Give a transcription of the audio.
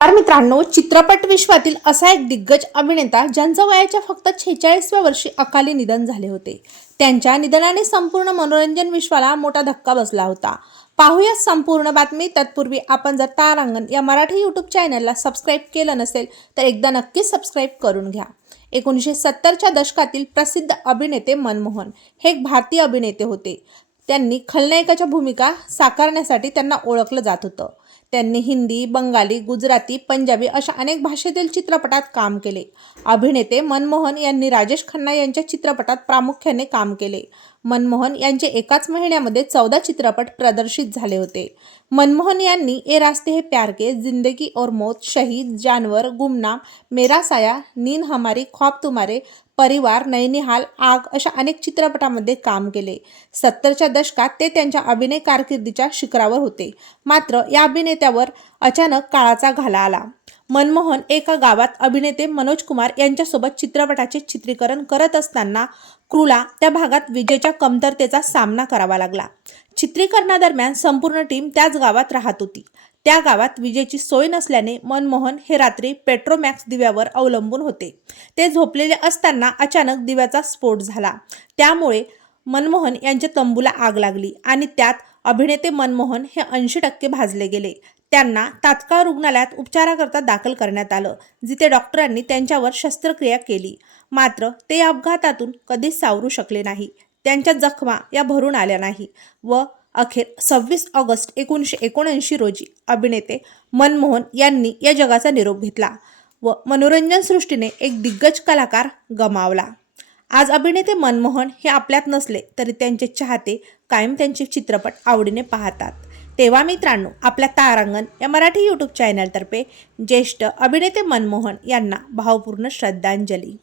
तर मित्रांनो, चित्रपट विश्वातील असा एक दिग्गज अभिनेता ज्यांचं वयाच्या फक्त 46व्या वर्षी अकाली निधन झाले होते. त्यांच्या निधनाने संपूर्ण मनोरंजन विश्वाला मोठा धक्का बसला होता. पाहूया संपूर्ण बातमी. तत्पूर्वी आपण जर तारांगण या मराठी यूट्यूब चॅनलला सबस्क्राईब केलं नसेल तर एकदा नक्कीच सबस्क्राईब करून घ्या. 1970च्या दशकातील प्रसिद्ध अभिनेते मनमोहन हे एक भारतीय अभिनेते होते. त्यांनी खलनायकाच्या भूमिका साकारण्यासाठी त्यांना ओळखलं जात होतं. त्यांनी हिंदी, बंगाली, गुजराती, पंजाबी अशा अनेक भाषेतील चित्रपटात काम केले. अभिनेते मनमोहन यांनी राजेश खन्ना यांच्या चित्रपटात प्रामुख्याने काम केले. मनमोहन यांचे एकाच महिन्यामध्ये 14 चित्रपट प्रदर्शित झाले होते. मनमोहन यांनी ए रास्ते है प्यार के, जिंदगी और मौत, शहीद, जानवर, गुमनाम, मेरा साया, नींद हमारी, ख्वाब तुम्हारे, परिवार, नैनिहाल, आग अशा अनेक चित्रपटांमध्ये काम केले. 70च्या दशकात ते त्यांच्या अभिनय कारकिर्दीच्या शिखरावर होते. मात्र या अभिनेत्यावर अचानक काळाचा घाला आला. मनमोहन एका गावात अभिनेते मनोज कुमार यांच्यासोबत चित्रपटाचे चित्रीकरण करत असताना क्रूला त्या भागात विजेच्या कमतरतेचा सामना करावा लागला. चित्रीकरणादरम्यान संपूर्ण टीम त्याच गावात राहत होती. त्या गावात विजेची सोय नसल्याने मनमोहन हे रात्री पेट्रोमॅक्स दिव्यावर अवलंबून होते. ते झोपलेले असताना अचानक दिव्याचा स्फोट झाला. त्यामुळे मनमोहन यांच्या तंबूला आग लागली आणि त्यात अभिनेते मनमोहन हे 80% भाजले गेले. त्यांना तात्काळ रुग्णालयात उपचाराकरता दाखल करण्यात आलं, जिथे डॉक्टरांनी त्यांच्यावर शस्त्रक्रिया केली. मात्र ते या अपघातातून कधीच सावरू शकले नाही. त्यांच्या जखमा या भरून आल्या नाही व अखेर 26 ऑगस्ट 1979 रोजी अभिनेते मनमोहन यांनी या जगाचा निरोप घेतला व मनोरंजन सृष्टीने एक दिग्गज कलाकार गमावला. आज अभिनेते मनमोहन हे आपल्यात नसले तरी त्यांचे चाहते कायम त्यांचे चित्रपट आवडीने पाहतात. तेव्हा मित्रांनो, आपल्या तारांगण या मराठी यूट्यूब चॅनलतर्फे ज्येष्ठ अभिनेते मनमोहन यांना भावपूर्ण श्रद्धांजली.